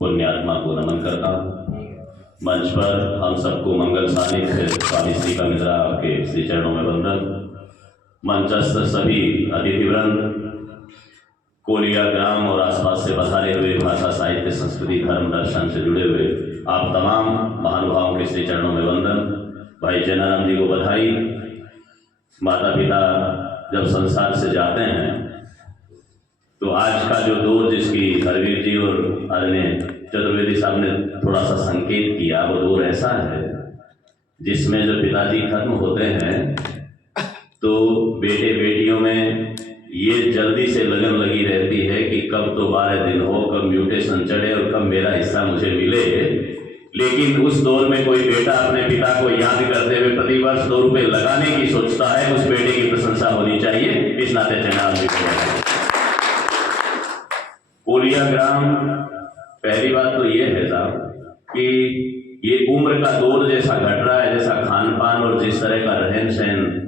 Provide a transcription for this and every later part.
पुण्यात्मा को नमन करता हूँ। मंच पर हम सबको मंगल सानिध्य स्वामी श्री कमिंद्रा के श्री चरणों में वंदन। मंचस्थ सभी अतिथिवृंद, कोलिया ग्राम और आसपास से पधारे हुए भाषा साहित्य संस्कृति धर्म दर्शन से जुड़े हुए आप तमाम महानुभावों के श्री चरणों में वंदन। भाई जनाराम जी को बधाई। माता पिता जब संसार से जाते हैं तो आज का जो दौर जिसकी हरवीर जी और आदरणीय चतुर्वेदी साहब ने थोड़ा सा संकेत किया, वो दौर ऐसा है जिसमें जब पिताजी खत्म होते हैं तो बेटे बेटियों में ये जल्दी से लगन लगी रहती है कि कब तो 12 दिन हो, कब म्यूटेशन चढ़े और कब मेरा हिस्सा मुझे मिले। लेकिन उस दौर में कोई बेटा अपने पिता को याद करते हुए प्रतिवर्ष 2 रुपए लगाने की सोचता है, उस बेटे की प्रशंसा होनी चाहिए। इस नाते जनाब जी को कोलिया ग्राम, पहली बात तो ये है साहब कि ये उम्र का दौर जैसा घट रहा है, जैसा खान पान और जिस तरह का रहन सहन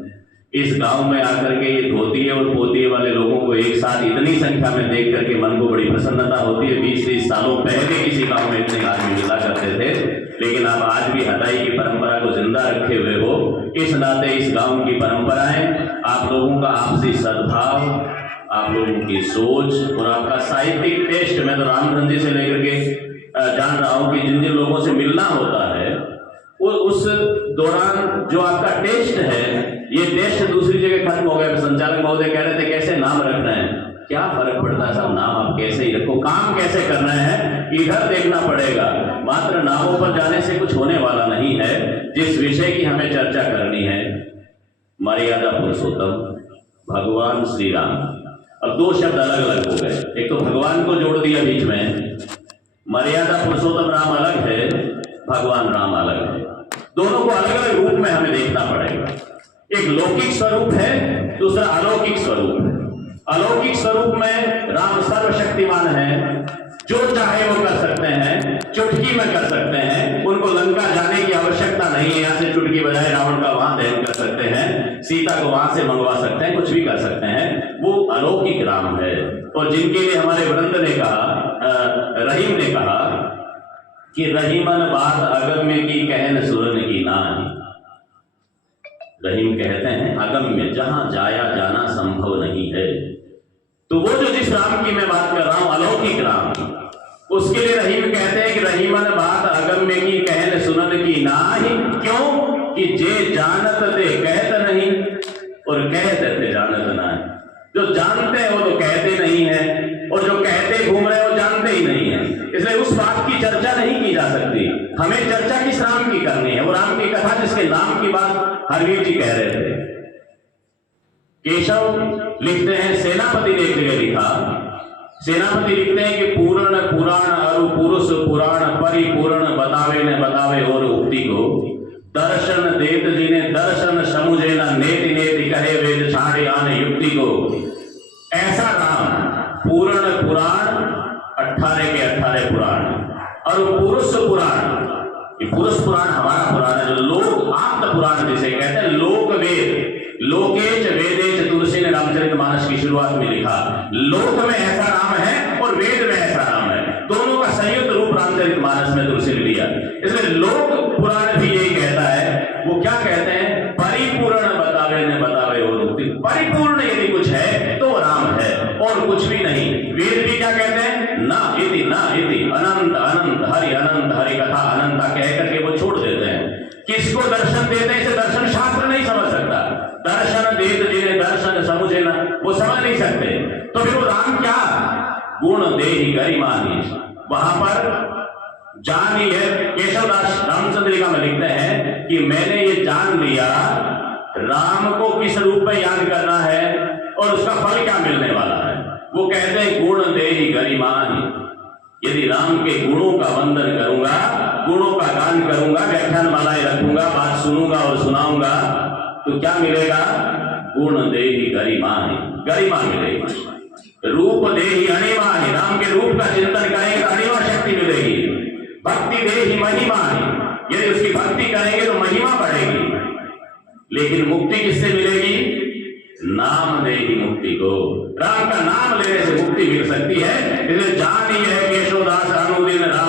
इस गांव में आकर के ये धोतिये और पोतिये वाले लोगों को एक साथ इतनी संख्या में देख करके मन को बड़ी प्रसन्नता होती है। 20-30 सालों पहले किसी गांव में इतने आदमी मिला करते थे, लेकिन आप आज भी हदाई की परंपरा को जिंदा रखे हुए हो। इस नाते इस गांव की परंपराएं, आप लोगों का आपसी सद्भाव, आप लोगों की सोच और आपका साहित्यिक टेस्ट, मैं तो रामधन जी से लेकर के जान रहा हूं कि जिन जिन लोगों से मिलना होता है वो उस दौरान जो आपका टेस्ट है, ये टेस्ट दूसरी जगह खत्म हो गया। संचालक महोदय कह रहे थे कैसे नाम रखना है, क्या फर्क पड़ता है साहब, नाम आप कैसे ही रखो, काम कैसे करना है इधर देखना पड़ेगा। मात्र नामों पर जाने से कुछ होने वाला नहीं है। जिस विषय की हमें चर्चा करनी है, मर्यादा पुरुषोत्तम भगवान श्री राम। अब 2 शब्द अलग अलग हो गए, एक तो भगवान को जोड़ दिया बीच में, मर्यादा पुरुषोत्तम राम अलग है, भगवान राम अलग है। दोनों को अलग अलग रूप में हमें देखना पड़ेगा। एक लौकिक स्वरूप है, दूसरा अलौकिक स्वरूप है। अलौकिक स्वरूप में राम सर्वशक्तिमान है, जो चाहे वो कर सकते हैं, चुटकी में कर सकते हैं। उनको लंका जाने की आवश्यकता नहीं है, यहाँ से चुटकी बजाए रावण का वहां दहन कर सकते हैं, सीता को वहां से मंगवा सकते हैं, कुछ भी कर सकते हैं। वो अलौकिक राम है। और जिनके लिए हमारे वृंद ने कहा, रहीम ने कहा कि रहीमन बात अगम्य की कहन सुरन की नानी। रहीम कहते हैं अगम्य, जहां जाया जाना संभव नहीं है। तो वो जो जिस राम की मैं बात कर रहा हूं, अलौकिक राम, उसके लिए रहीम कहते हैं कि रहीमन बात अगम्य की कहन सुनन की नाही। क्यों कि जे जानत ते कहत नहीं और कहत ते जानत नहीं। जो जानते हैं वो तो कहते नहीं है, और जो कहते घूम रहे हैं वो जानते ही नहीं है। इसलिए उस बात की चर्चा नहीं की जा सकती। हमें चर्चा किस राम की करनी है, वो राम की कथा जिसके नाम की बात हरवीर जी कह रहे थे। केशव लिखते हैं, सेनापति ने एक जगह लिखा, सेनापति लिखते हैं कि पूर्ण पुराण अरु पुरुष पुराण परिपूर्ण बतावे न बतावे और उक्ति को दर्शन देत जिने दर्शन समुझे न नेति नेति कहे वेद छाड़े आने युक्ति को। ऐसा राम पूर्ण पुराण 18 के 18 पुराण और पुरुष पुराण, ये पुरुष पुराण हमारा पुराण है, जो लोक आप्त पुराण जिसे कहते हैं, लोक वेद, लोकेच वेदेच तुलसी ने रामचरितमानस की शुरुआत में लिखा। लोक में ऐसा राम है और वेद में ऐसा राम है, दोनों का संयुक्त रूप रामचरितमानस में तुलसी ने लिया। इसलिए लोक पुराण भी यही कहता है। वो क्या कहते हैं, परिपूर्ण बतावे न बतावे और मुक्ति। परिपूर्ण यदि कुछ है तो राम है और कुछ भी नहीं। वेद भी क्या कहते हैं, ना इति अनंत अनंत हरि अनंत हरि कथा अनंता कह करके वो छोड़ देते हैं। किसको दर्शन देते हैं, इसे दर्शन शास्त्र नहीं समझ सकता। दर्शन देत जिन्हें दर्शन समुझे ना, वो समझ नहीं सकते। तो फिर वो राम क्या, गुण देहि गरिमानी, वहां पर जान ही है। केशवदास रामचंद्रिका में लिखते हैं कि मैंने ये जान लिया राम को किस रूप में याद करना है और उसका फल क्या मिलने वाला है। वो कहते हैं गुण देहि गरिमानी। यदि राम के गुणों का वंदन करूंगा, गुणों का गान करूंगा, व्याख्यान मालाएं रखूंगा, बात सुनूंगा और सुनाऊंगा, तो क्या मिलेगा, गुण देहि गरिमानी, गरिमा मिलेगी। रूप देहि अणिमानी, राम के रूप का चिंतन करेंगे तो अणिमा शक्ति मिलेगी। भक्ति देहि महिमानी, यदि उसकी भक्ति करेंगे तो महिमा बढ़ेगी। लेकिन मुक्ति किससे मिलेगी, नाम देहि मुक्ति को। राम का नाम लेने से मुक्ति मिल सकती है। इसलिए जान ही है केशवदास अनुदिन राम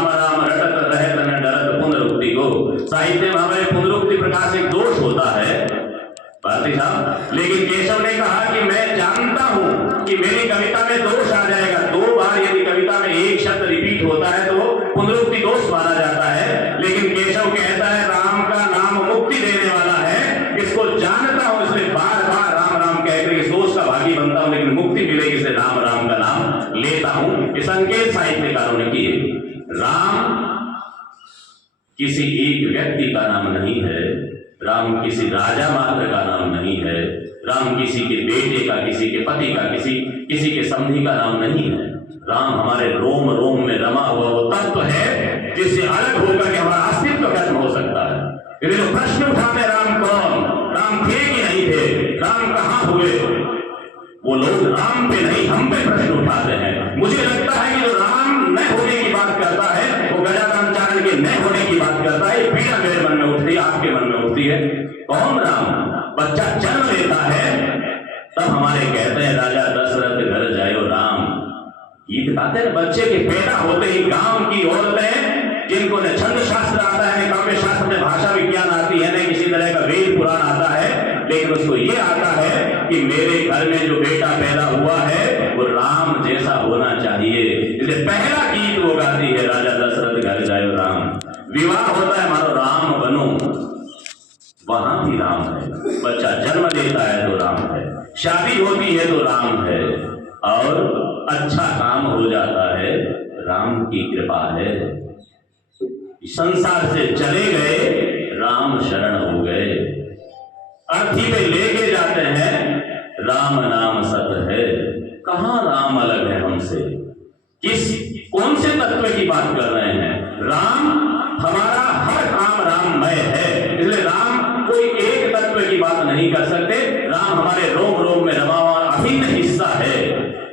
गीत होता है तो वो पुनरुक्ति दोष माना जाता है, लेकिन केशव कहता है राम का नाम मुक्ति देने वाला है, इसको जानता हूं इसलिए बार बार राम राम कहकर इस दोष का भागी बनता हूं, लेकिन मुक्ति मिलेगी इसलिए राम राम का नाम लेता हूं। ये संकेत साहित्यकारों ने किए। राम किसी एक व्यक्ति का नाम नहीं है, राम किसी राजा मात्र का नाम नहीं है, राम किसी के बेटे का, किसी के पति का, किसी के समधी का नाम नहीं है। राम हमारे रोम रोम में रमा हुआ वो तत्व है जिससे अलग होकर के हमारा अस्तित्व खत्म हो सकता है। यदि लोग प्रश्न उठाते राम कौन, राम थे कि नहीं थे, राम कहां हुए, वो लोग राम पे नहीं हम पे प्रश्न उठाते हैं। मुझे लगता है कि जो राम न होने की बात करता है वो गजानन चारण के न होने की बात करता है। पीड़ा मेरे मन में उठती है, आपके मन में उठती है। कौन राम? बच्चा जन्म लेता है तब हमारे कहते हैं राजा दशरथ घर जायो राम, गीत गाते हैं। बच्चे के पैदा होते ही गांव की औरतें जिनको न छंद शास्त्र आता है, न काव्य शास्त्र में भाषा विज्ञान आती है, न किसी तरह का वेद पुराण आता है, लेकिन उसको ये आता है कि मेरे घर में जो बेटा पैदा हुआ है वो राम जैसा होना चाहिए। इसलिए पहला गीत वो गाती है राजा दशरथ घर जायो राम। विवाह होता है मानो राम बनो, वहां भी राम है। बच्चा जन्म लेता है तो राम है, शादी होती है तो राम है, और अच्छा काम हो जाता है राम की कृपा है। संसार से चले गए राम शरण हो गए, अर्थी पे लेके जाते हैं राम नाम सत है। कहां राम अलग है हमसे, कौन से तत्व की बात कर रहे हैं? राम हमारा हर काम राममय है, इसलिए राम कोई एक तत्व की बात नहीं कर सकते। राम हमारे रोम रोम में रमा हुआ अभिन्न हिस्सा है।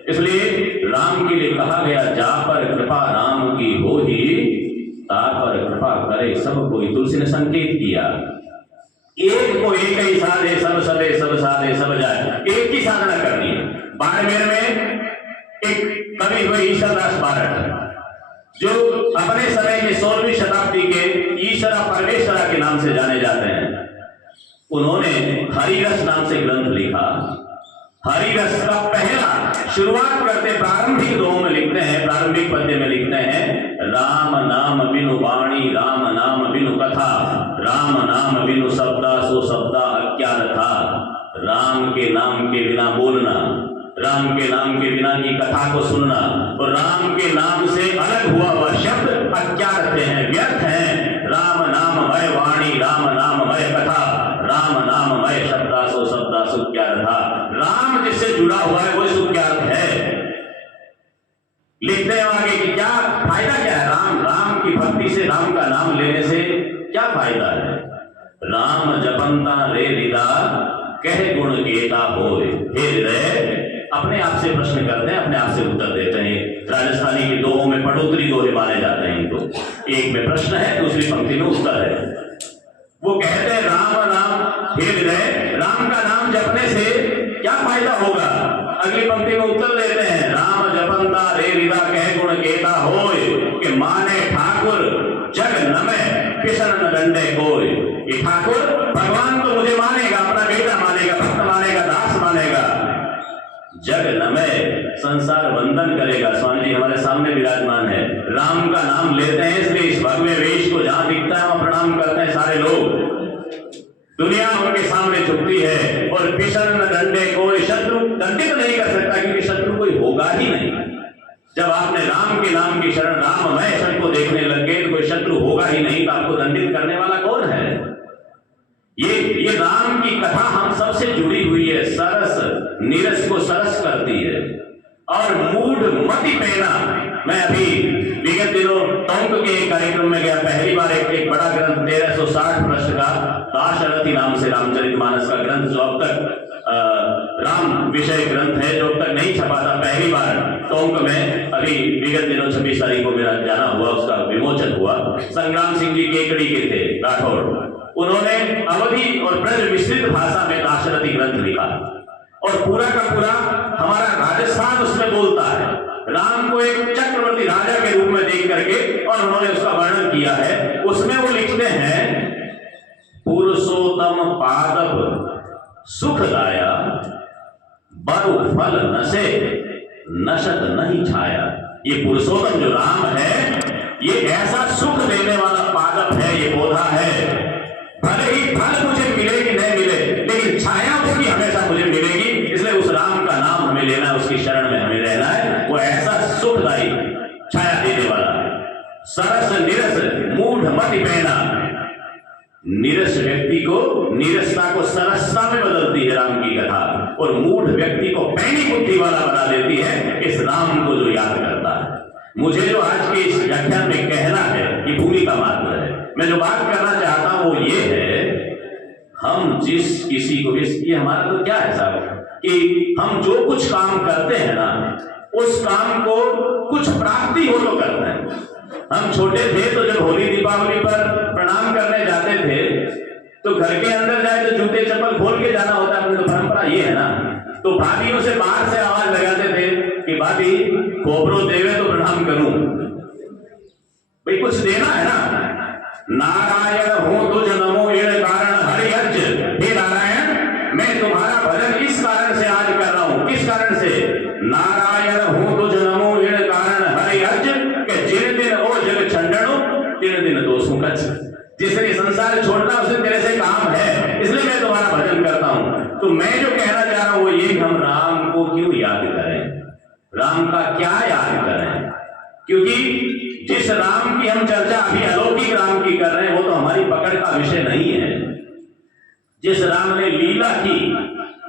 इसलिए राम के लिए कहा गया जा पर कृपा राम की हो ही, ता पर कृपा करे सब कोई। तुलसी ने संकेत किया एक को एक ही साधे सब सदे, सब साधे सब जाए, एक की साधना करनी है। बाड़मेर में एक कवि हुए ईश्वरदास बारठ, जो अपने समय के 16वीं शताब्दी के ईश्वरा परमेश्वरा के नाम से जाने जाते हैं। उन्होंने हरिरस नाम से ग्रंथ लिखा। हरिरस का पहला शुरुआत करते प्रारंभिक दोहों में लिखते हैं, प्रारंभिक पद्य में लिखते हैं राम नाम बिनु वाणी, राम नाम बिनु कथा, राम नाम बिनु शब्दा सो शब्दा अज्ञान था। राम के नाम के बिना बोलना, राम के नाम के बिना की कथा को सुनना, और राम के नाम से अलग हुआ हुआ शब्द अज्ञात हैं, व्यर्थ हैं। राम नाममय वाणी, राम नाममय कथा, राम नाममय शब्दा सो शब्दा सुख्यात था। राम जिससे जुड़ा हुआ है वो सुख्यात है। लिखते हैं आगे कि क्या फायदा क्या है राम की भक्ति से, राम का नाम लेने से क्या फायदा है? राम जपंता रे हृदा कह गुण गेता होए। हे हृदय, अपने आप से प्रश्न करते हैं, अपने आप से उत्तर देते हैं। राजस्थानी के दोहों में पढ़ोतरी दोहे माने जाते हैं इनको। एक में प्रश्न है, दूसरी पंक्ति में उत्तर है। वो कहते हैं राम नाम, हे हृदय, राम का नाम जपने से क्या फायदा होगा? अगली पंक्ति में उत्तर देते हैं राम जपंता रे हृदा कह गुण गेता होए, कि माने ठाकुर जग नमे किशन न दंडे कोई। ये ठाकुर भगवान तो मुझे मानेगा, अपना बेटा मानेगा, भक्त मानेगा, दास मानेगा, जग नमे संसार वंदन करेगा। स्वामी जी हमारे सामने विराजमान है, राम का नाम लेते हैं इसलिए इस भगवे वेश को जहां दिखता है वहां प्रणाम करते हैं सारे लोग। दुनिया उनके सामने झुकती है, और पिशन दंडे कोई, शत्रु दंडित नहीं कर सकता क्योंकि शत्रु कोई होगा ही नहीं। जब आपने राम के नाम की शरण, राममय शरण को देखने लग गए तो कोई शत्रु होगा ही नहीं, तो आपको दंडित करने वाला कौन है? ये राम की कथा हम सबसे जुड़ी हुई है, सरस नीरस को सरस करती है। और मूढ़ मति पैना, मैं अभी विगत दिनों टोंक के कार्यक्रम में गया, पहली बार एक बड़ा ग्रंथ 1360 पृष्ठ का दाशरथी नाम से रामचरितमानस का ग्रंथ, जो अब तक राम विषय ग्रंथ है, जो अब तक नहीं छपा था, पहली बार टोंक में अभी विगत दिनों 26 तारीख को मेरा जाना हुआ, उसका विमोचन हुआ। संग्राम सिंह जी केकड़ी के थे राठौड़, उन्होंने अवधि और ब्रज मिश्रित भाषा में दाशरथी ग्रंथ लिखा, और पूरा का पूरा हमारा राजस्थान उसमें बोलता है। राम को एक चक्रवर्ती राजा के रूप में देख करके और उन्होंने उसका वर्णन किया है। उसमें वो लिखते हैं पुरुषोत्तम पादप सुखदाया, बरु फल नसे नशत नहीं छाया। ये पुरुषोत्तम जो राम है सरस निरस मूढ़ मति पैना। निरस व्यक्ति को, निरसता को सरसता में बदलती है राम की कथा, और मूढ़ व्यक्ति को पैनी बुद्धि वाला बना देती है इस राम को जो याद करता है। मुझे जो आज के इस व्याख्यान में कहना है, ये भूमिका मात्र है। मैं जो बात करना चाहता हूं वो ये है, हम जिस किसी को भी, ये हमारा तो क्या है साहब कि हम जो कुछ काम करते हैं ना, उस काम को कुछ प्राप्ति हो तो करते हैं। हम छोटे थे तो जब होली दीपावली पर प्रणाम करने जाते थे तो घर के अंदर जाए तो जूते चप्पल खोल के जाना होता है, अपनी तो परंपरा ये है ना। तो भाभियों से बाहर से आवाज लगाते थे कि भाभी खोपरो देवे तो प्रणाम करूं, भाई कुछ देना है ना। नारायण हूं तुझ नमो एड़ कारण हरि अर्ज। हे नारायण, मैं तुम्हारा भजन इस कारण से आज कर रहा हूं। किस कारण से? नारायण हूं तुझ नमो एड़ कारण हरि अर्ज के जिन दिन ओ जग छंडणो तीन दिन दोषों का। जिसने संसार छोड़ना उसे तेरे से काम है, इसलिए मैं तुम्हारा भजन करता हूं। तो मैं जो कहना चाह रहा हूं वो ये कि हम राम को क्यों याद करें, राम का क्या याद करें, क्योंकि जिस राम की हम चर्चा अभी अलौकिक राम की कर रहे हैं वो तो हमारी पकड़ का विषय नहीं है। जिस राम ने लीला की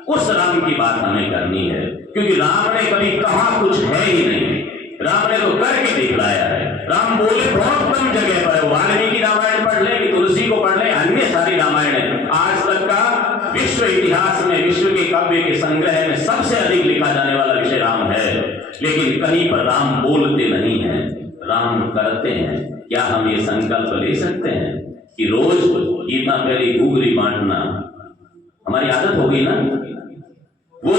उस राम की बात हमें करनी है, क्योंकि राम ने कभी कहा कुछ है ही नहीं, राम ने तो करके दिखलाया है। राम बोले बहुत कम जगह पर, वाल्मीकि रामायण पढ़ ले कि तुलसी को पढ़ ले, अन्य सारी रामायण है। आज तक का विश्व इतिहास में, विश्व के काव्य के संग्रह में सबसे अधिक लिखा जाने वाला विषय राम है, लेकिन कहीं पर राम बोलते नहीं है, राम करते हैं। क्या हम ये संकल्प ले सकते हैं कि रोज गीता पहले घूघरी बांटना हमारी आदत होगी ना? वो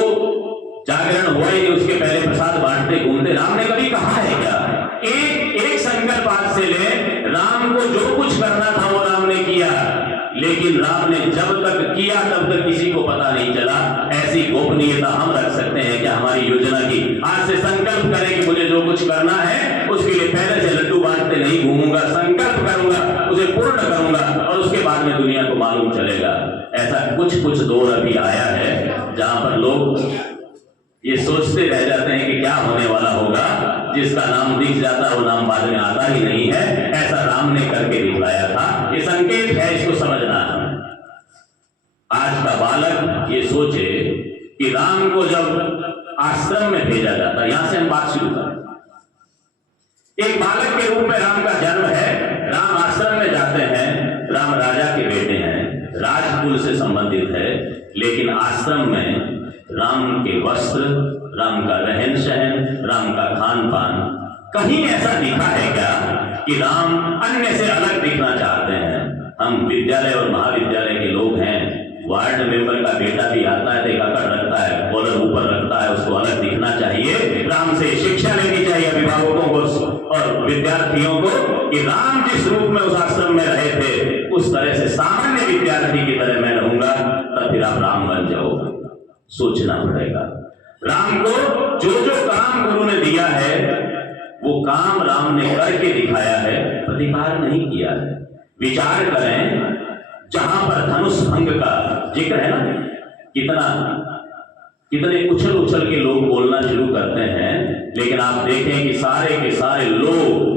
जागरण हुआ ही उसके पहले प्रसाद बांटते घूमते। राम ने कभी कहा है क्या? एक संकल्प आज से ले, राम को जो कुछ करना था वो राम ने किया, लेकिन राम ने जब तक किया तब तक किसी को पता नहीं चला। ऐसी गोपनीयता हम रख सकते हैं क्या हमारी योजना की? आज से संकल्प करें कि मुझे जो कुछ करना है उसके लिए पहले से लड्डू बांटते नहीं घूमूंगा, संकल्प करूंगा, उसे पूर्ण करूंगा और उसके बाद में दुनिया को मालूम चलेगा। ऐसा कुछ दौर अभी आया है जहां पर लोग ये सोचते रह जाते हैं कि क्या होने वाला होगा, जिसका नाम दिख जाता है वो नाम बाद में आता ही नहीं है। ऐसा राम ने करके दिखलाया था, ये संकेत है, इसको समझना है। आज का बालक ये सोचे कि राम को जब आश्रम में भेजा जाता, यहां से हम बात शुरू करें। एक बालक के रूप में राम का जन्म है, राम आश्रम में जाते हैं, राम राजा के बेटे हैं, राजकुल से संबंधित है, लेकिन आश्रम में राम के वस्त्र, राम का रहन सहन, राम का खान पान, कहीं ऐसा दिखा है क्या कि राम अन्य से अलग दिखना चाहते हैं? हम विद्यालय और महाविद्यालय के लोग हैं, वार्ड मेंबर का बेटा भी आता है, टेकाकर रखता है, कॉलर ऊपर रखता है, उसको अलग दिखना चाहिए। राम से शिक्षा लेनी चाहिए अभिभावकों को और विद्यार्थियों को कि राम जिस रूप में उस आश्रम में रहे थे उस तरह से सामान्य विद्यार्थी की तरह मैं रहूंगा, तब फिर आप राम बन जाओगे। सोचना पड़ेगा। राम को जो जो काम गुरु ने दिया है वो काम राम ने करके दिखाया है, प्रतिकार नहीं किया है। विचार करें, जहां पर धनुष भंग का जिक्र है ना, कितने उछल उछल के लोग बोलना शुरू करते हैं, लेकिन आप देखें कि सारे के सारे लोग,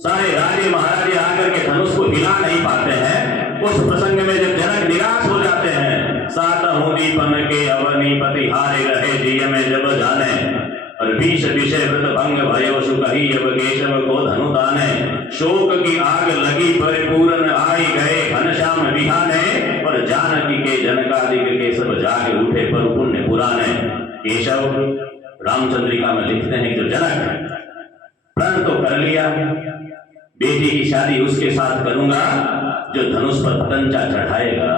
सारे राजे महाराजे आकर के धनुष को हिला नहीं पाते हैं। उस प्रसंग में जब जनक निराश हो जाते हैं, सात हूं दीपन के अवनी पति हारे रहे जिय में जब जाने, और भीष विषय व्रत भंग भयो सुकही अब केशव को धनु दाने, शोक की आग लगी परिपूर्ण आई गए घनश्याम बिहाने, और जानकी के जनकादिक के सब जागे उठे पर पुण्य पुराने। केशव रामचंद्रिका में लिखते हैं कि जनक प्रण तो कर लिया, बेटी की शादी उसके साथ करूंगा जो धनुष पर पतंजा चढ़ाएगा,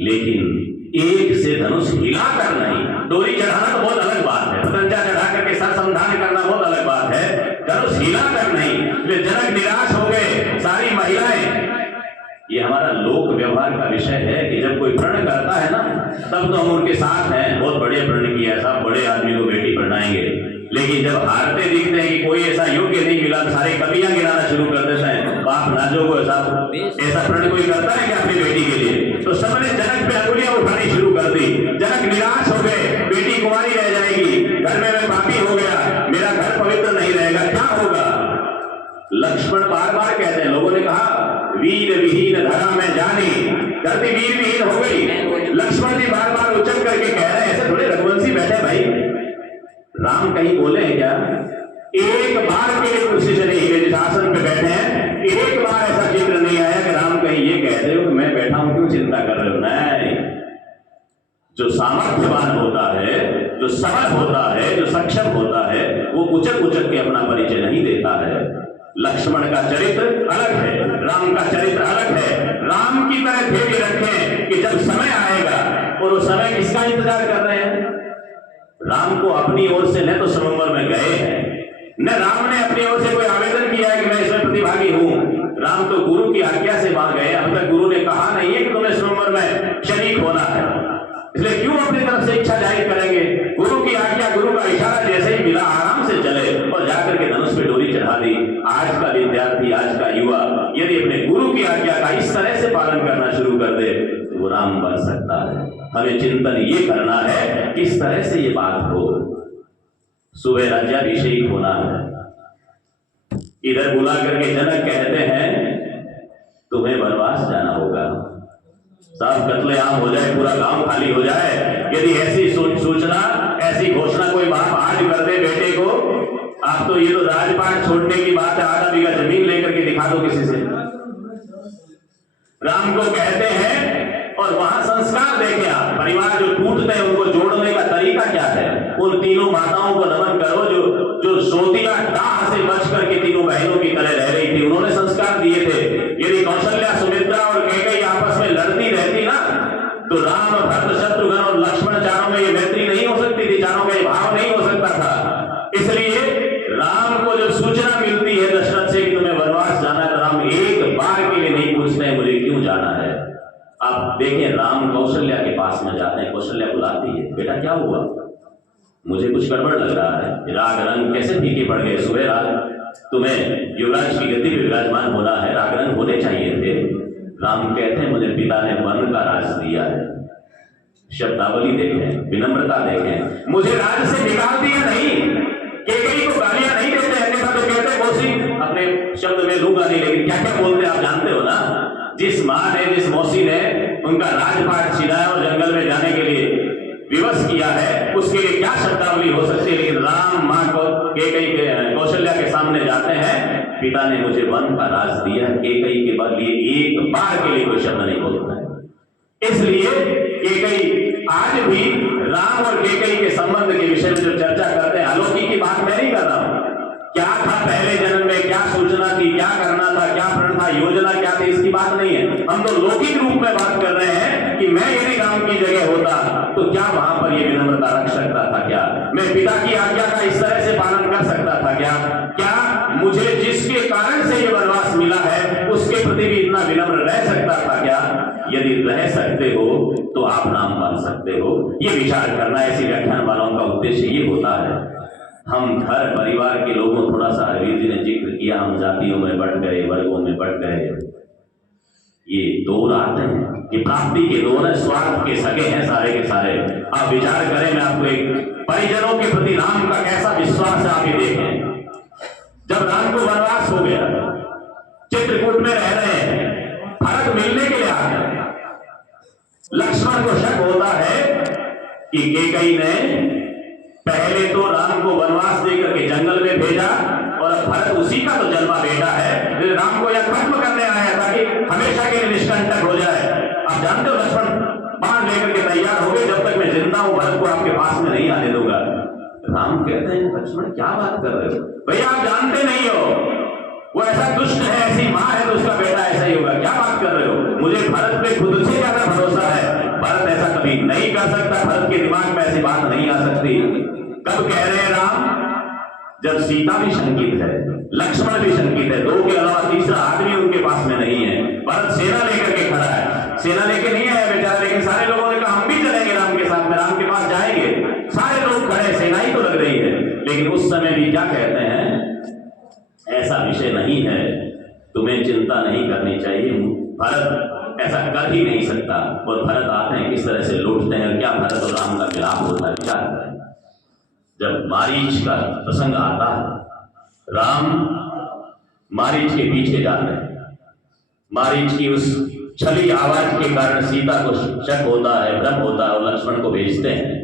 लेकिन एक से धनुष हिलाकर नहीं। डोरी चढ़ाना तो बहुत अलग बात है, पतंजा चढ़ा करके सर संधान करना बहुत अलग बात है, धनुष हिलाकर नहीं। वे जनक निराश हो गए, सारी महिलाएं। ये हमारा लोक व्यवहार का विषय है कि जब कोई प्रण करता है ना, तब तो हम उनके साथ हैं, बहुत बढ़िया प्रण किया, सब बड़े आदमी को बेटी पढ़ाएंगे। लेकिन जब हारते दिखते हैं कि कोई ऐसा योग्य नहीं मिला, सारे कबियां गिराना शुरू कर देते हैं, बाप नाजो को ऐसा प्रण कोई करता है क्या अपनी बेटी के लिए? तो सबने जनक पे अंगुलियां उठानी शुरू कर दी। जनक निराश हो गए, बेटी कुंवारी रह जाएगी, घर में मैं पापी हो गया, मेरा घर पवित्र नहीं रहेगा, क्या होगा? लक्ष्मण बार बार कहते हैं, लोगों ने कहा वीर विहीन धरा में जानी, धरती वीर विहीन हो गई। लक्ष्मण जी बार बार उच्चन करके कह रहे हैं, ऐसे थोड़े रघुवंशी बैठे भाई, राम कहीं बोले हैं क्या? एक बार के लिए कोशिश नहीं है, जिस आसन पे बैठे हैं एक बार ऐसा चित्र नहीं आया कि राम कहीं ये कहते हो कि मैं बैठा हूं क्यों चिंता कर रहे हो। नहीं, जो सामर्थ्यवान होता है, जो सबल होता है, जो सक्षम होता है, वो उचक उचक के अपना परिचय नहीं देता है। लक्ष्मण का चरित्र अलग है, राम का चरित्र अलग है। राम की तरह धैर्य रखें कि जब समय आएगा, और वो समय किसका इंतजार कर रहे हैं? राम को अपनी ओर से न तो स्वयंवर में गए हैं, न राम ने अपनी ओर से कोई आवेदन किया है कि मैं इसमें प्रतिभागी हूं। राम तो गुरु की आज्ञा से वहां गए। अब तक गुरु ने कहा नहीं है कि तुम्हें स्वयंवर में शरीक होना है, इसलिए क्यों अपनी तरफ से इच्छा जाहिर करेंगे? गुरु की आज्ञा, गुरु का इशारा जैसे ही मिला, आराम से चले और जाकर के धनुष पे डोरी चढ़ा दी। आज का विद्यार्थी, आज का युवा यदि अपने गुरु की आज्ञा का इस तरह से पालन करना शुरू कर दे तो वो राम बन सकता है। हमें चिंतन ये करना है किस तरह से ये बात हो। सुबह राज्याभिषेक होना है, इधर बुला करके जनक कहते हैं तुम्हें वनवास जाना होगा। सब कत्लेआम हो जाए, पूरा गांव खाली हो जाए, यदि ऐसी सूचना, ऐसी घोषणा कोई बाप आज कर दे बेटे को, आप तो ये तो राजपाट छोड़ने की बात है, आधा बीघा जमीन लेकर के दिखा दो किसी से। राम को कहते हैं, और वहां संस्कार देखें आप, परिवार जो टूटते हैं उनको जोड़ने का तरीका क्या है। उन तीनों माताओं को नमन करो जो सोतिया डाह से बच करके तीनों बहनों की तरह रह रही थी, उन्होंने संस्कार दिए थे। यदि कौशल्या, सुमित्रा और कैकेयी आपस में लड़ती रहती ना, तो राम, भरत, शत्रुघ्न और लक्ष्मण चारों में ये मैत्री नहीं हो सकती थी, चारों में ये भाव नहीं हो सकता था। इसलिए राम को जब सूचना मिलती है दशरथ से कि तुम्हें वनवास जाना है, तो राम एक बार के लिए नहीं पूछते हैं मुझे क्यों जाना है। आप देखें, राम कौशल्या के पास में जाते हैं, कौशल्या बुलाती है, बेटा क्या हुआ, मुझे कुछ गड़बड़ लग रहा है, राग रंग कैसे फीके पड़ गए। सुबह रात तुम्हें युवराज की गद्दी पे विराजमान होना है, राग रंग होने चाहिए थे। राम कहते हैं मुझे पिता ने वन का राज दिया है। शब्दावली देखें, विनम्रता देखें, मुझे राज से निकाल दिया नहीं, कैकेयी को गालियां नहीं देते, अन्यथा तो कहते मौसी, अपने शब्द में लूंगा नहीं, लेकिन क्या क्या बोलते आप जानते हो ना। जिस माँ ने, जिस मौसी ने उनका राजपाट छिनाया और जंगल में जाने के लिए विवश किया है, उसके लिए क्या शब्दावली हो सकती है। लेकिन राम माँ को कैकेयी के, कौशल्या के सामने जाते हैं, पिता ने मुझे वन का राज दिया है, कैकेयी के बदले एक बार के लिए कोई शब्द नहीं बोलता है। इसलिए कैकेयी आज भी राम और कैकेयी के संबंध के विषय में जो चर्चा करते हैं, अलौकिक की बात मैं नहीं कर रहा हूं। क्या था पहले जन्म में, क्या सूचना थी, क्या करना था, क्या प्रण था, योजना क्या थी, इसकी बात नहीं है। हम तो लौकिक रूप में बात कर रहे हैं कि मैं यदि राम की जगह होता तो क्या वहां पर ये विनम्रता रख सकता था, क्या मैं पिता की आज्ञा का इस तरह से पालन कर सकता था, क्या मुझे जिसके कारण से ये वनवास मिला है उसके प्रति भी इतना विनम्र रह सकता था क्या। यदि रह सकते हो तो आप राम बन सकते हो। ये विचार करना, ऐसी व्याख्यान वालों का उद्देश्य ये होता है। हम घर परिवार के लोगों, थोड़ा सा हरवीर जी ने जिक्र किया, हम जातियों में बट गए, वर्गों में बट गए, ये दौर आते हैं, ये प्राप्ति के दौर है, स्वार्थ के सगे हैं सारे के सारे। आप विचार करें, मैं आपको एक परिजनों के प्रति राम का कैसा विश्वास है आप ये देखें। जब राम को वनवास हो गया, चित्रकूट में रह रहे हैं, भरत मिलने के लिए आ गए, लक्ष्मण को शक होता है कि कैकेयी ने पहले तो राम को वनवास देकर के जंगल में भेजा, और भरत उसी का तो जन्मा बेटा है, फिर राम को यह खत्म करने आया ताकि हमेशा के लिए निष्कंटक हो जाए। आप जानते हो लक्ष्मण बाण लेकर के तैयार हो गए, जब तक मैं जिंदा हूं भरत को आपके पास में नहीं आने दूंगा। राम कहते हैं लक्ष्मण क्या बात कर रहे हो भैया, आप जानते नहीं हो, वो ऐसा दुष्ट है, ऐसी माँ है तो उसका बेटा ऐसा ही होगा, क्या बात कर रहे हो। मुझे भरत पे खुद से ज्यादा भरोसा है, भरत ऐसा कभी नहीं कर सकता, भरत के दिमाग में ऐसी बात नहीं आ सकती। कब कह रहे हैं राम, जब सीता भी शंकित है, लक्ष्मण भी शंकित है, दो के अलावा तीसरा आदमी उनके पास में नहीं है। भरत सेना लेकर के खड़ा है, सेना लेके नहीं आया बेचारा, लेकिन सारे लोगों ने कहा हम भी चलेंगे राम के साथ में, राम के पास जाएंगे। सारे लोग खड़े, सेना ही तो लग रही है, लेकिन उस समय भी क्या कहते हैं, ऐसा विषय नहीं है, तुम्हें चिंता नहीं करनी चाहिए, भरत ऐसा कर ही नहीं सकता। और भरत आते हैं, किस तरह से लौटते हैं, क्या भरत और राम का मिलाप होता है। विचार करें, जब मारीच का प्रसंग आता है, राम मारीच के पीछे जाते हैं। मारीच की उस छली आवाज के कारण सीता को शक होता है, भ्रम होता है, और लक्ष्मण को भेजते हैं।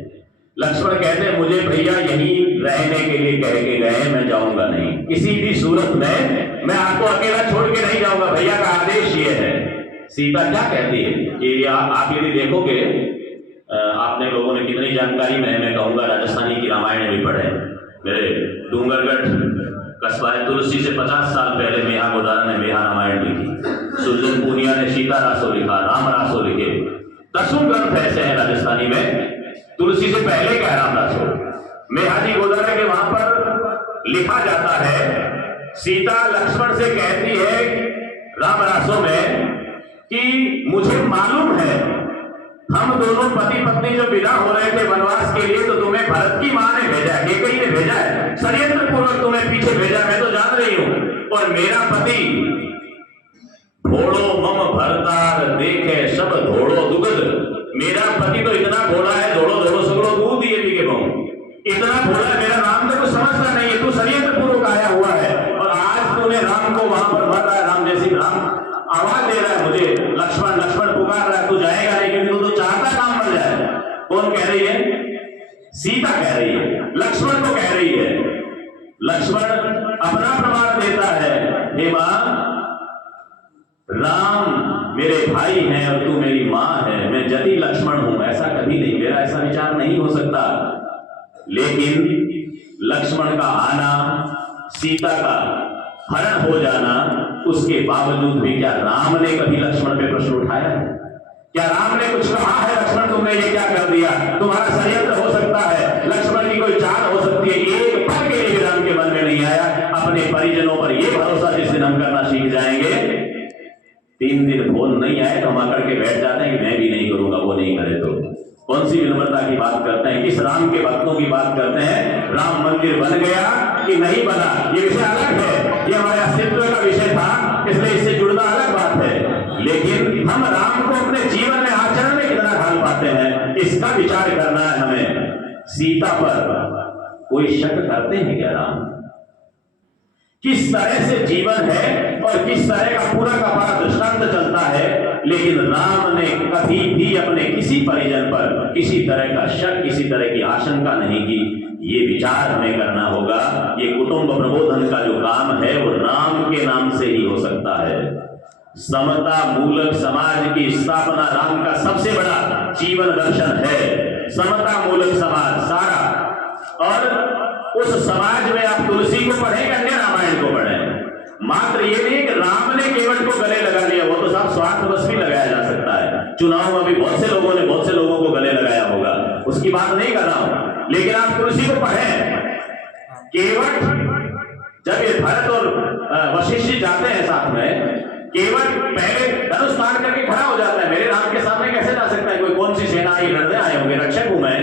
लक्ष्मण कहते हैं मुझे भैया यहीं रहने के लिए कह के गए, मैं जाऊंगा नहीं, किसी भी सूरत में मैं आपको अकेला छोड़ के नहीं जाऊंगा, भैया का आदेश ये है। सीता क्या कहती है कि आप यदि देखोगे, आपने लोगों ने कितनी जानकारी मैं कहूंगा राजस्थानी की रामायण भी पढ़े। मेरे डूंगरगढ़ कस्बा है, तुलसी से 50 साल पहले मेहा गोदारा ने मेहा रामायण लिखी, सुरजन पूनिया ने सीता रासो लिखा, राम रासो लिखे। 10 ग्रंथ ऐसे हैं राजस्थानी में, तुलसी से पहले का राम रासो। मेहाजी गोदारा के वहां पर लिखा जाता है, सीता लक्ष्मण से कहती है राम रासो में कि मुझे मालूम है हम दोनों पति पत्नी जो विदा हो रहे थे वनवास के लिए, तो तुम्हें भरत की मां ने भेजा है, केकई ने भेजा है, षड्यंत्र पूर्वक तुम्हें पीछे भेजा, मैं तो जान रही हूं। और मेरा पति घोड़ो मम भरतार देखे सब घोड़ो दुगध, मेरा पति तो इतना घोड़ा है, घोड़ो घोड़ो सगड़ो दूध दिए भी के बहु, इतना घोड़ा है, मेरा नाम तो कुछ समझता नहीं है, तू षड्यंत्र पूर्वक आया हुआ है। और आज तूने राम को वहां पर मर रहा है, राम जैसी राम आवाज दे रहा है मुझे, लक्ष्मण लक्ष्मण पुकार रहा है, तू जाएगा नहीं क्योंकि तू तो चाहता काम मर जाए। कौन कह रही है? सीता कह रही है, लक्ष्मण को कह रही है। लक्ष्मण अपना प्रमाण देता है, हे मां, राम मेरे भाई हैं और तू मेरी मां है, मैं जति लक्ष्मण हूं, ऐसा कभी नहीं, मेरा ऐसा विचार नहीं हो सकता। लेकिन लक्ष्मण का आना, सीता का हरण हो जाना, उसके बावजूद भी क्या राम ने कभी लक्ष्मण पे प्रश्न उठाया है? क्या राम ने कुछ कहा है लक्ष्मण तुमने ये क्या कर दिया, तुम्हारा षड्यंत्र हो सकता है, लक्ष्मण की कोई चाल हो सकती है, एक पल के लिए राम के मन में नहीं आया। अपने परिजनों पर ये भरोसा जिस दिन हम करना सीख जाएंगे, 3 दिन फोन नहीं आए तो हम आकर के बैठ जाते हैं कि मैं भी नहीं करूंगा, वो नहीं करे तो। कौन सी विनम्रता की बात करते हैं, किस राम के भक्तों की बात करते हैं। राम मंदिर बन गया कि नहीं बना ये विषय अलग है, ये हमारे अस्तित्व का विषय था, इसलिए इससे जुड़ना अलग बात है। लेकिन हम राम को अपने जीवन में आचरण में कितना ढाल पाते हैं, इसका विचार करना है हमें। सीता पर कोई शक करते हैं क्या? राम किस तरह से जीवन है और किस तरह का पूरा का पूरा दृष्टांत चलता है, लेकिन राम ने कभी भी अपने किसी परिजन पर किसी तरह का शक, किसी तरह की आशंका नहीं की। ये विचार हमें करना होगा। ये कुटुंब प्रबोधन का जो काम है वो राम के नाम से ही हो सकता है। समता मूलक समाज की स्थापना राम का सबसे बड़ा जीवन दर्शन है। समता मूलक समाज सारा, और उस समाज में आप तुलसी को पढ़ें, अन्य रामायण को पढ़ें। मात्र ये नहीं कि राम ने केवट को गले लगा लिया, वो तो साफ स्वार्थवश भी लगाया जा सकता है। चुनाव में भी बहुत से लोगों ने बहुत से लोगों को गले लगाया होगा, उसकी बात नहीं कर रहा हूं। लेकिन आप तुलसी को पढ़ें। केवट जब ये भरत और वशिष्ठ जाते हैं साथ में, केवट पहले धनुष तान करके खड़ा हो जाता है, मेरे राम के सामने कैसे जा सकता है कोई, कौन सी सेना आई, लड़ने आए होंगे, रक्षक हूं मैं।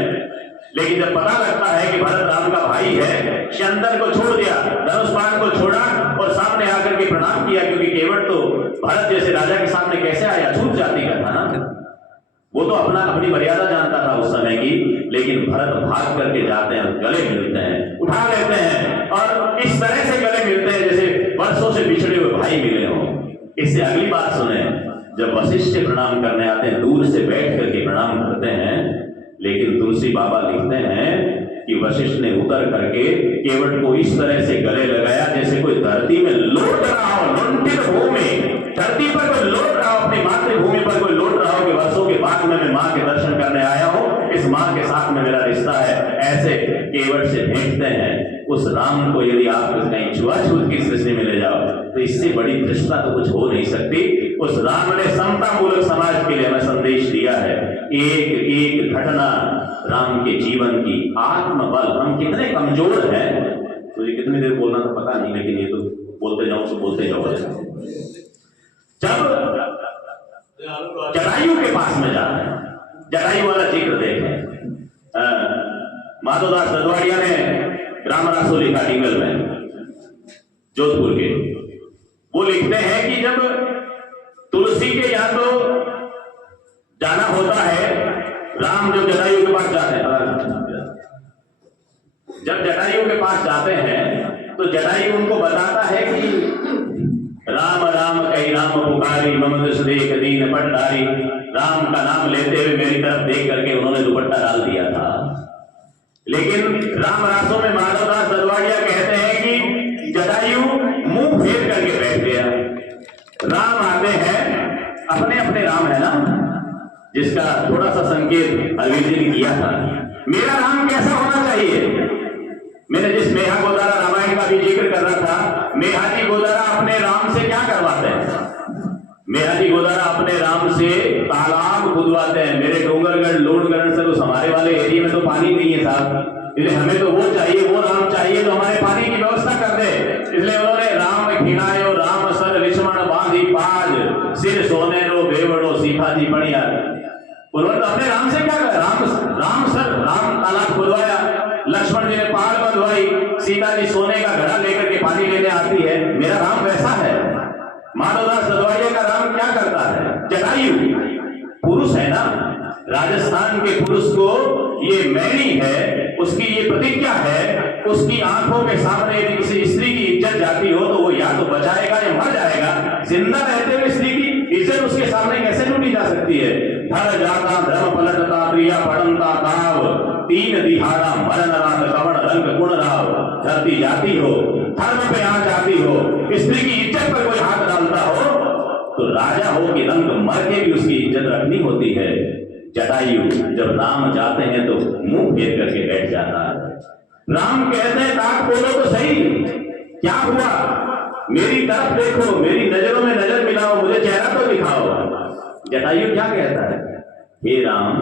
लेकिन जब पता लगता है कि भरत राम का भाई है, शंतन को छोड़ दिया, धनुष्पान को छोड़ा और सामने आकर के प्रणाम किया, क्योंकि केवट तो भरत जैसे राजा के सामने कैसे आया, छूट जाति का था ना, वो तो अपनी मर्यादा जानता था उस समय की। लेकिन भरत भाग करके जाते हैं, गले मिलते हैं, उठा लेते हैं, और इस तरह से गले मिलते हैं जैसे वर्षों से बिछड़े हुए भाई मिले हों। इससे अगली बात सुने, जब वशिष्ठ प्रणाम करने आते हैं, दूर से बैठ करके प्रणाम करते हैं, लेकिन तुलसी बाबा लिखते हैं कि वशिष्ठ ने उतर करके केवट को इस तरह से गले लगाया जैसे कोई धरती में लौट रहा हो, लुंठित भूमि, धरती पर कोई लौट रहा हो, अपनी मातृभूमि पर कोई लौट रहा हो कि वर्षों के बाद में मैं मां के दर्शन करने आया हूं, इस मां के साथ में मेरा रिश्ता है। ऐसे केवट से भेंटते हैं। उस राम को यदि आप कहीं छुआछूत की सृष्टि में ले जाओ तो इससे बड़ी धृष्टता तो कुछ हो नहीं सकती। उस राम ने समता मूलक समाज के लिए हमें संदेश दिया है। एक एक घटना राम के जीवन की, आत्मबल, हम कितने कमजोर हैं। तो ये कितनी देर बोलना तो पता नहीं, लेकिन ये तो बोलते जाओ तो बोलते जाओ। जब जटायु के पास में जा रहे हैं, जटायु वाला जिक्र देखें, माधोदास ददवाड़िया ने राम रासो लिखा टिंगल में, जोधपुर के। वो लिखते हैं कि जब तुलसी के यहाँ तो जाना होता है, राम जब जटायु के पास जाते हैं, जब जटायु के पास जाते हैं तो जटायु उनको बताता है कि राम पुकारी मम दृश देख दीन पटदारी। राम का नाम लेते हुए मेरी तरफ देख करके उन्होंने दुपट्टा डाल दिया था। लेकिन राम रासों में माधवदास दरवाडिया कहते हैं कि जटायु मुंह फेर करके बैठ गया। राम आते हैं, अपने अपने राम है ना, जिसका थोड़ा सा संकेत हरवीर जी ने किया था। मेरा राम कैसा होना चाहिए? मैंने जिस मेहा गोदारा रामायण का भी जिक्र कर रहा था, मेहा जी गोदारा अपने राम से क्या करवाते हैं? मेहा जी गोदारा अपने राम से तालाब खुदवाते हैं। मेरे डोंगरगढ़ लोडगढ़ से तो हमारे वाले एरिया में तो पानी नहीं है साहब, इसलिए हमें तो वो चाहिए, वो राम चाहिए तो हमारे पानी की व्यवस्था कर दे। इसलिए उन्होंने राम खिनायो राम सर लक्ष्मण बांधी पाज सिर सोनेरो बेवड़ो सीता जी बढ़िया। उन्होंने तो अपने राम से क्या कहा? राम सर राम तालाब खुदवाया, लक्ष्मण जी ने पहाड़ बंधवाई, सीता जी सोने का घड़ा लेकर के पानी लेने आती है। मेरा राम वैसा है। माधवदास दरवाडिया का राम क्या करता है? जटायु पुरुष है ना, राजस्थान के पुरुष को ये मैणी है, उसकी ये प्रतिज्ञा है, उसकी आंखों के सामने यदि किसी स्त्री की इज्जत जाती हो तो वो या तो बचाएगा या मर जाएगा। जिंदा रहते हुए स्त्री की इज्जत उसके सामने कैसे लूटी जा सकती है? धर जाता धर्म पलटता प्रिया पड़नता ताव, तीन दिहाड़ा मरण रात कवण रंग गुण राव। धरती जाती हो, धर्म पे आ जाती हो, स्त्री की इज्जत पर कोई हाथ डालता हो तो राजा हो कि रंग मर के भी उसकी इज्जत रखनी होती है। जटायु जब राम जाते हैं तो मुंह फेर करके बैठ जाता है। राम कहते हैं ताक बोलो तो सही, क्या हुआ? मेरी तरफ देखो, मेरी नजरों में नजर मिलाओ, मुझे चेहरा तो दिखाओ। जटायु क्या कहता है? हे राम,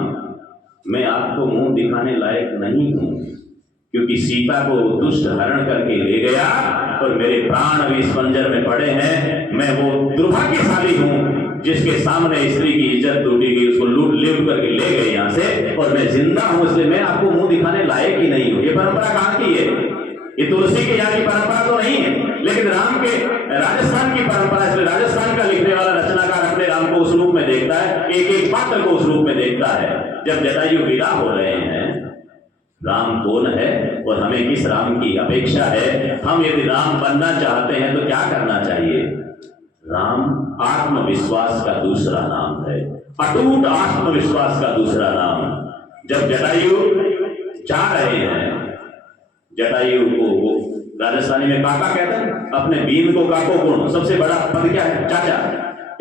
मैं आपको मुंह दिखाने लायक नहीं हूं, क्योंकि सीता को दुष्ट हरण करके ले गया और मेरे प्राण भी इस पंजर में पड़े हैं। मैं वो दुर्भाग्यशाली हूं जिसके सामने स्त्री की इज्जत लूटी गई, उसको लूट लिप करके ले गए यहां से, और मैं जिंदा हूं, इसलिए मैं आपको मुंह दिखाने लायक ही नहीं हूं। ये परंपरा कहां की है? ये तुलसी के यहाँ की परंपरा तो नहीं है, लेकिन राम के राजस्थान की परंपरा। इसलिए राजस्थान का लिखने वाला रचनाकार अपने राम को उस रूप में देखता है, एक एक पात्र को उस रूप में देखता है। जब जटायु विदा हो रहे हैं, राम कौन है और हमें किस राम की अपेक्षा है? हम यदि राम बनना चाहते हैं तो क्या करना चाहिए? राम आत्मविश्वास का दूसरा नाम है, अटूट आत्मविश्वास का दूसरा नाम। जब जटायु जा रहे हैं, जटायु को वो राजस्थानी में काका कहते हैं, अपने बीन को काको गुण, सबसे बड़ा पद क्या है? चाचा।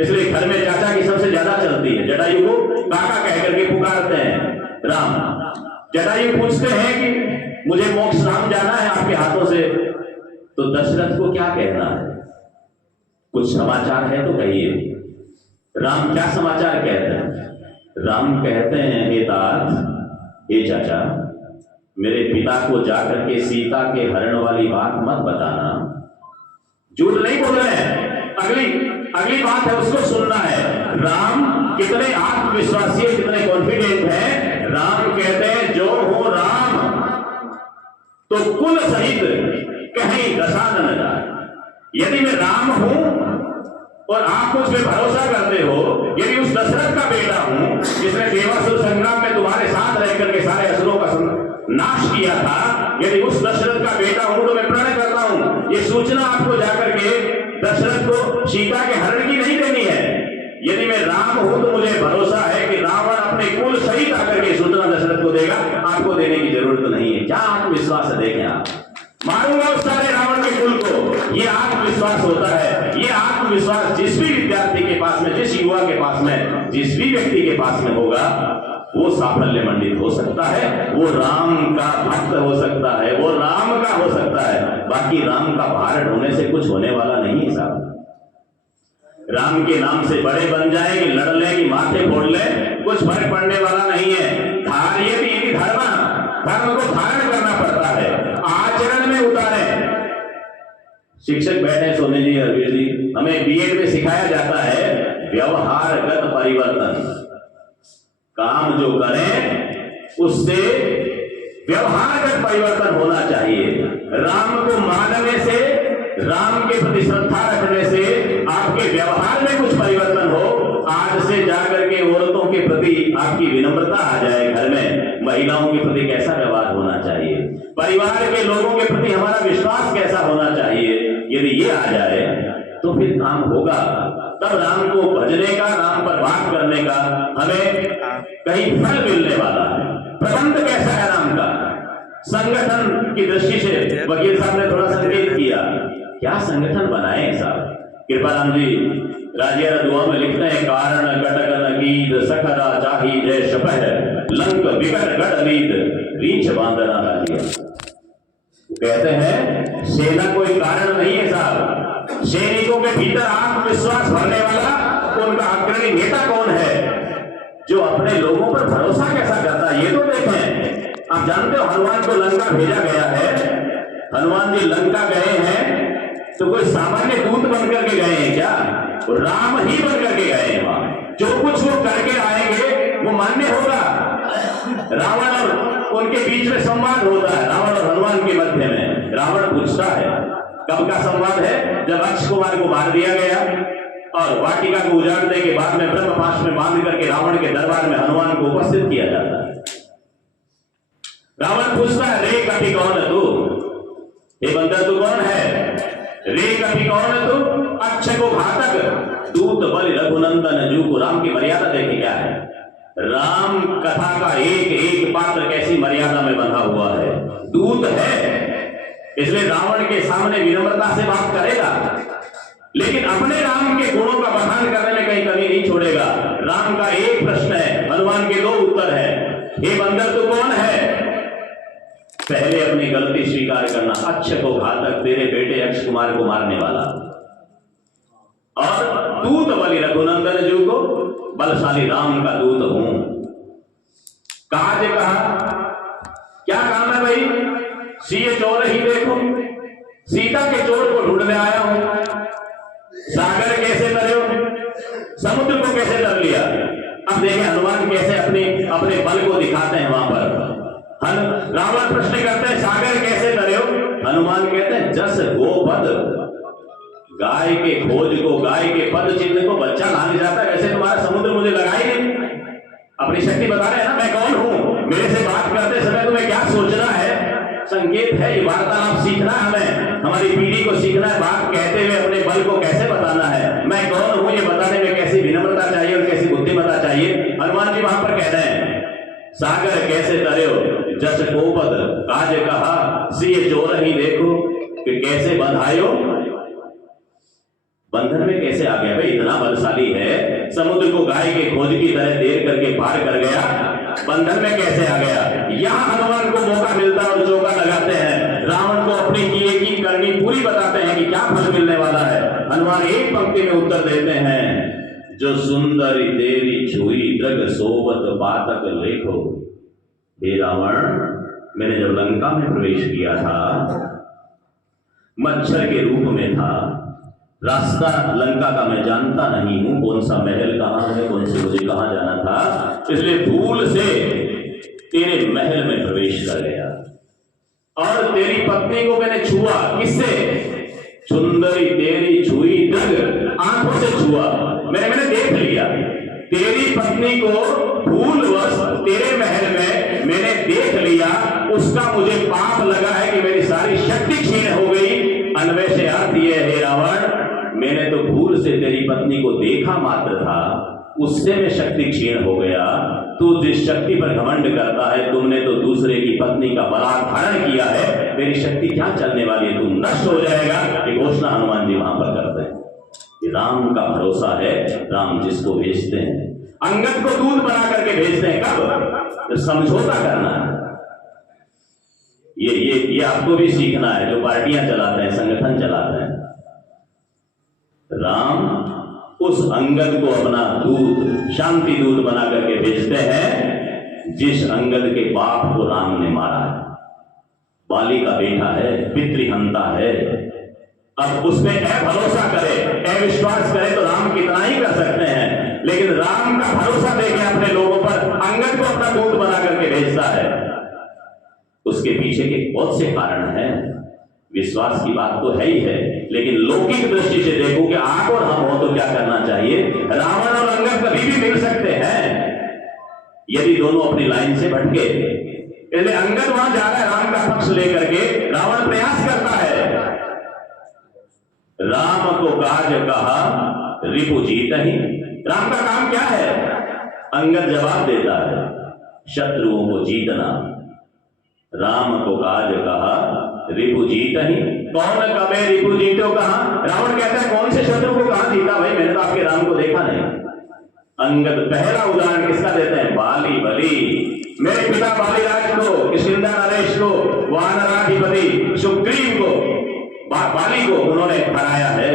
इसलिए घर में चाचा की सबसे ज्यादा चलती है। जटायु को काका कह करके पुकारते हैं राम। जटायु पूछते हैं कि मुझे मोक्ष धाम जाना है आपके हाथों से, तो दशरथ को क्या कहना है? कुछ समाचार है तो कहिए। राम क्या समाचार कहते हैं? राम कहते हैं, हे तात, हे चाचा, मेरे पिता को जाकर के सीता के हरण वाली बात मत बताना। झूठ नहीं बोल रहे हैं, अगली बात है उसको सुनना है। राम कितने आत्मविश्वासी है, कितने कॉन्फिडेंट है। राम कहते हैं, जो हो राम तो कुल सहित कहीं दशानन जाए। यदि मैं राम हूं और आप मुझ पे भरोसा करते हो, यदि उस दशरथ का बेटा हूं जिसने देवासुर संग्राम में तुम्हारे साथ रह करके सारे असुरों का नाश किया था, यदि उस दशरथ का बेटा हूं तो मैं प्रण करता हूं ये सूचना आपको जाकर के दशरथ को सीता के हरण की नहीं देनी है। यदि मैं राम हूं तो मुझे भरोसा है कि रावण अपने कुल सहित आकर के सूचना दशरथ को देगा, आपको देने की जरूरत नहीं है। क्या आत्मविश्वास है, देखें आप। मारूंगा उस सारे रावण के कुल को, ये आत्मविश्वास होता है। ये आत्मविश्वास जिस भी विद्यार्थी के पास में, जिस युवा के पास में, जिस भी व्यक्ति के पास में होगा, वो साफल्य मंडित हो सकता है, वो राम का भक्त हो सकता है, वो राम का हो सकता है। बाकी राम का भार ढोने से कुछ होने वाला नहीं है साहब। राम के नाम से बड़े बन जाएंगे, लड़ लेंगे, माथे फोड़ ले, कुछ फर्क पड़ने वाला नहीं है। धार्य भी धर्म को धारण करना पड़ता है, आचरण में उतारे। शिक्षक बैठे सोने जी, हरवीर जी, हमें बीएड में सिखाया जाता है व्यवहारगत परिवर्तन। काम जो करें उससे व्यवहारगत परिवर्तन होना चाहिए। राम को मानने से, राम के प्रति श्रद्धा रखने से आपके व्यवहार में कुछ परिवर्तन हो। आज से जाकर के औरतों के प्रति आपकी विनम्रता आ जाए, घर में महिलाओं के प्रति कैसा व्यवहार होना चाहिए, परिवार के लोगों के प्रति हमारा विश्वास कैसा होना चाहिए, यदि ये आ जाए तो फिर काम होगा, तब राम को भजने का, राम पर बात करने का हमें कहीं फल मिलने वाला है। प्रबंध कैसा है राम का? संगठन की दृष्टि से वकील साहब ने थोड़ा संकेत किया, क्या संगठन बनाए साहब? कृपाराम जी राजिया दुआ में लिखते हैं, कारण कटक नगीद सखरा चाही जय शपह लंक विकट गढ़ लीद रीछ बांधना लिया। कहते हैं सेना कोई कारण नहीं है साहब, सैनिकों के भीतर आत्मविश्वास भरने वाला उनका अग्रणी नेता कौन है, जो अपने लोगों पर भरोसा कैसा करता है, ये तो देखें। आप जानते हो हनुमान को लंका भेजा गया है, हनुमान जी लंका गए हैं तो कोई सामान्य दूत बनकर के गए हैं क्या? वो राम ही बनकर के गए हैं। वहां जो कुछ वो करके आएंगे वो मान्य होगा। रावण और उनके बीच में संवाद होता है, रावण और हनुमान के मध्य में। रावण पूछता है, कब का संवाद है? जब अक्ष कुमार को मार दिया गया और वाटिका को उजाड़ने के बाद में ब्रह्मपाश में बांध करके रावण के दरबार में हनुमान को उपस्थित किया जाता है। रावण पूछता है, रे कपि कौन है तू? हे बंदर तू कौन है? रे कपि कौन है तू? अक्ष को घातक दूत बलि रघुनंदन जू को। राम की मर्यादा देखिए क्या है। राम कथा का एक एक पात्र कैसी मर्यादा में बंधा हुआ है। दूत है इसलिए रावण के सामने विनम्रता से बात करेगा, लेकिन अपने राम के गुणों का बखान करने में कहीं कमी नहीं छोड़ेगा। राम का एक प्रश्न है, हनुमान के दो उत्तर है। हे बंदर तू कौन है? पहले अपनी गलती स्वीकार करना, अक्ष को घातक, तेरे बेटे अक्ष कुमार को मारने वाला, और दूत बलि रघुनंदन जी को, बलशाली राम का दूत हूं। कहा जे कहा, क्या काम है भाई? सीए चोर ही देखो, सीता के चोर को ढूंढने आया हूं। सागर कैसे तरे हो, समुद्र को कैसे तर लिया। अब देखें हनुमान कैसे अपने बल को दिखाते हैं वहां पर। रावण प्रश्न करते हैं, सागर कैसे तरे हो? हनुमान कहते हैं, जस गोपद, गाय के खोज को, गाय के पद चिन्ह को बच्चा लाने जाता है, वैसे तुम्हारा समुद्र मुझे लगा ही नहीं। अपनी शक्ति बता रहे हैं ना, मैं कौन हूं, मेरे से बात करते समय तुम्हें क्या सोचना है। संकेत है, ये वार्तालाप सीखना है हमें, हमारी पीढ़ी को सीखना है। बात कहते हुए अपने बल को कैसे बताना है, मैं कौन हूं, ये बताने में कैसी विनम्रता चाहिए और कैसी बुद्धिमत्ता चाहिए। हनुमान जी वहां पर कहते हैं, सागर कैसे तरे हो, जस गोपद, काज कहा सिए चोर ही देखो, कि कैसे बंधायो, बंधन में कैसे आ गया भाई। इतना बलशाली है, समुद्र को गाय के खोज की तरह देर करके पार कर गया, बंधन में कैसे आ गया। यहां हनुमान को मौका मिलता है और चौका लगाते हैं, रावण को अपनी किए की करनी पूरी बताते हैं कि क्या फल मिलने वाला है। हनुमान एक पंक्ति में उत्तर देते हैं, जो सुंदरी तेरी छुई दृग सोवत बातक लेखो। हे रावण, मैंने जब लंका में प्रवेश किया था, मच्छर के रूप में था, रास्ता लंका का मैं जानता नहीं हूं, कौन सा महल कहां है, कौन से मुझे कहां जाना था, इसलिए भूल से तेरे महल में प्रवेश कर गया और तेरी पत्नी को मैंने छुआ। किससे? सुंदरी तेरी छुई दृग, आंखों से छुआ, मैंने देख लिया। तेरी पत्नी को भूलवश तेरे महल में मैंने देख लिया, उसका मुझे पाप लगा है कि मेरी सारी शक्ति क्षीण हो गई। अन्वय से अर्थ यह है, रावण, मैंने तो भूल से तेरी पत्नी को देखा मात्र था, उससे मैं शक्ति क्षीण हो गया। तू जिस शक्ति पर घमंड करता है, तुमने तो दूसरे की पत्नी का बलात्कार धारण किया है, मेरी शक्ति क्या चलने वाली है, तू नष्ट हो जाएगा। ये घोषणा हनुमान जी वहां पर करते हैं। राम का भरोसा है, राम जिसको भेजते हैं, अंगद को दूध बना करके भेजते हैं, कब? तो समझौता करना है। ये आपको भी सीखना है, जो पार्टियां चलाते हैं, संगठन चलाते हैं। राम उस अंगद को अपना दूत, शांति दूत बना करके भेजते हैं, जिस अंगद के बाप को राम ने मारा है। बाली का बेटा है, पितृहंता है। अब उसमें भरोसा करे, अविश्वास करे तो राम कितना ही कर सकते हैं, लेकिन राम का भरोसा देके अपने लोगों पर अंगद को अपना दूत बना करके भेजता है। उसके पीछे के बहुत से कारण हैं, विश्वास की बात तो है ही है, लेकिन लौकिक दृष्टि से देखो कि आप और हम हो तो क्या करना चाहिए। रावण और अंगद कभी भी मिल सकते हैं यदि दोनों अपनी लाइन से भटके। इसलिए अंगद वहां जा रहा है राम का पक्ष लेकर के, रावण प्रयास करता है। राम को काज कहा रिपु जीत ही। राम का काम क्या है? अंगद जवाब देता है, शत्रुओं को जीतना। राम को काज कहा रिपु जीत ही। कौन कबे रिपु जीतो कहा? रावण कहता है कौन से शत्रु को कहां जीता भाई, मैंने तो आपके राम को देखा नहीं। अंगद पहला उदाहरण किसका देते हैं? बाली बलि। मेरे पिता बालीराज को, किष्किंधा नरेश को, वानराधिपति सुग्रीव को, बाली को उन्होंने हराया है।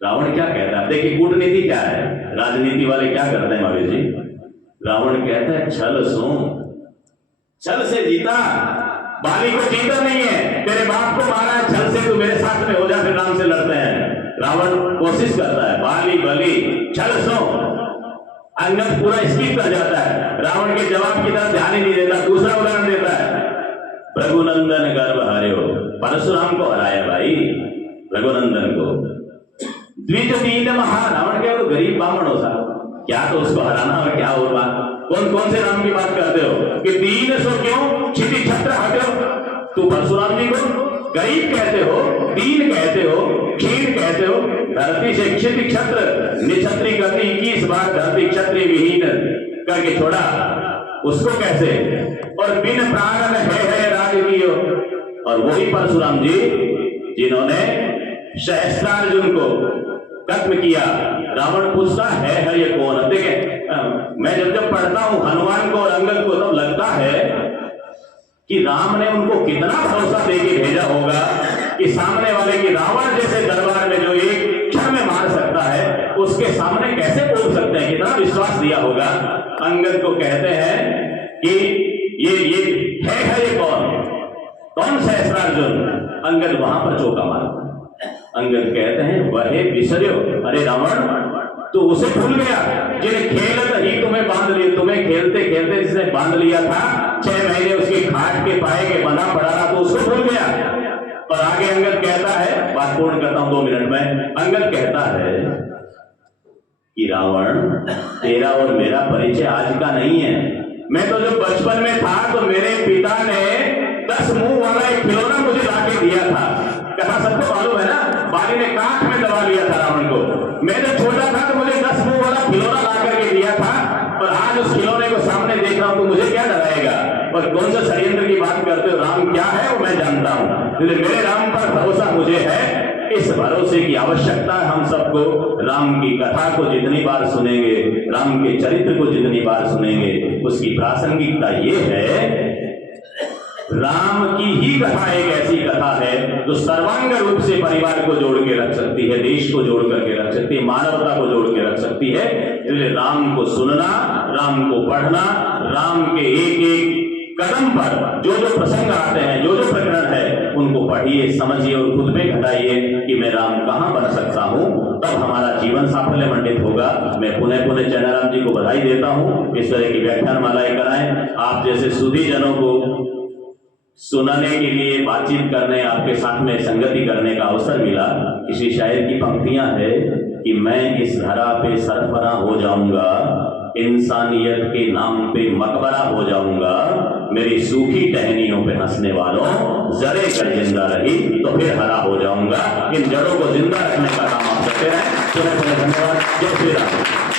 रावण क्या कहता है? देखिए कूटनीति क्या है, राजनीति वाले क्या करते हैं महावीर जी। रावण कहता है छल सो, छल से जीता। बाली को जीता नहीं है, तेरे बाप को मारा है छल से, तू मेरे साथ में हो जा, फिर राम से लड़ते हैं। रावण कोशिश करता है, बाली बलि छल सो। अंगद पूरा स्किप कर जाता है, रावण के जवाब की तरफ ध्यान ही नहीं देता। दूसरा उदाहरण देता है, रघुनंदन गर्भ हर्यो। परशुराम को हराया भाई, रघुनंदन को। द्विज दीन महा, रावण क्या तो गरीब बामण हो साहब, क्या तो उसको हराना और क्या और बात। कौन कौन से राम की बात करते हो कि दीन सो क्यों क्षिति छत्र हटो। तू परशुराम जी को गरीब कहते हो, दीन कहते हो, क्षीण कहते हो। धरती से क्षिति क्षत्र निक्षत्री गति 21 बार धरती क्षत्रिय विहीन करके छोड़ा, उसको कैसे? और बिन प्राण है राजकीय। और वही परशुराम जी जिन्होंने सहस्त्रार्जुन को खत्म किया। रावण पूछता है ये कौन? देखें मैं जब पढ़ता हूं हनुमान को और अंगद को, तब लगता है कि राम ने उनको कितना भरोसा देके भेजा होगा कि सामने वाले की रावण जैसे दरबार में जो एक क्षण में मार सकता है, उसके सामने कैसे बोल सकते हैं, कितना विश्वास दिया होगा। अंगद को कहते हैं कि ये है ये कौन सहस्त्रार्जुन? अंगद वहां पर चौका मारा। अंगद कहते हैं वह विसर्यो। अरे रावण तू उसे भूल गया जिन्हें खेलत ही तुम्हें बांध लिया, तुम्हें खेलते खेलते जिसने बांध लिया था, 6 महीने उसकी खाट के पाए के बना पड़ा रहा, तो उसको भूल गया। और आगे अंगद कहता है, बात पूर्ण करता हूं 2 मिनट में। अंगद कहता है कि रावण तेरा और मेरा परिचय आज का नहीं है। मैं तो जो बचपन में था तो मेरे पिता ने 10 मुंह वाला एक खिलौना मुझे लाके दिया था। कथा सबको मालूम है ना, बाली ने कांख में दबा लिया था रावण को। मैं जब छोटा था तो मुझे 10 मुंह वाला खिलौना ला करके दिया था, और आज उस खिलौने को सामने देख रहा हूं तो मुझे क्या डराएगा? और कौन सा षड्यंत्र की बात करते हो? राम क्या है वो मैं जानता हूं, इसलिए मेरे राम पर भरोसा मुझे है। इस भरोसे की आवश्यकता है हम सबको। राम की कथा को जितनी बार सुनेंगे, राम के चरित्र को जितनी बार सुनेंगे, उसकी प्रासंगिकता ये है, राम की ही कथा एक ऐसी कथा है जो सर्वांग रूप से परिवार को जोड़ के रख सकती है, देश को जोड़ करके रख सकती है, मानवता को जोड़ के रख सकती है। इसलिए राम को सुनना, राम को पढ़ना, राम के एक एक कदम पर जो जो प्रसंग आते हैं, जो जो प्रकरण है, उनको पढ़िए, समझिए और खुद में घटाइए कि मैं राम कहां बन सकता हूं। तब हमारा जीवन साफल्य मंडित होगा। मैं पुनः पुनः चैनाराम जी को बधाई देता हूं, इस तरह की व्याख्यान मालाएं कराएं। आप जैसे सुधी जनों को सुनाने के लिए, बातचीत करने, आपके साथ में संगति करने का अवसर मिला। किसी शायर की पंक्तियां है कि मैं इस धरा पे सरफरा हो जाऊंगा, इंसानियत के नाम पे मकबरा हो जाऊंगा, मेरी सूखी टहनियों पे हंसने वालों जरे कर जिंदा रही तो फिर हरा हो जाऊंगा। इन जड़ों को जिंदा रखने का काम आप करते रहें। धन्यवाद। जय श्री राम।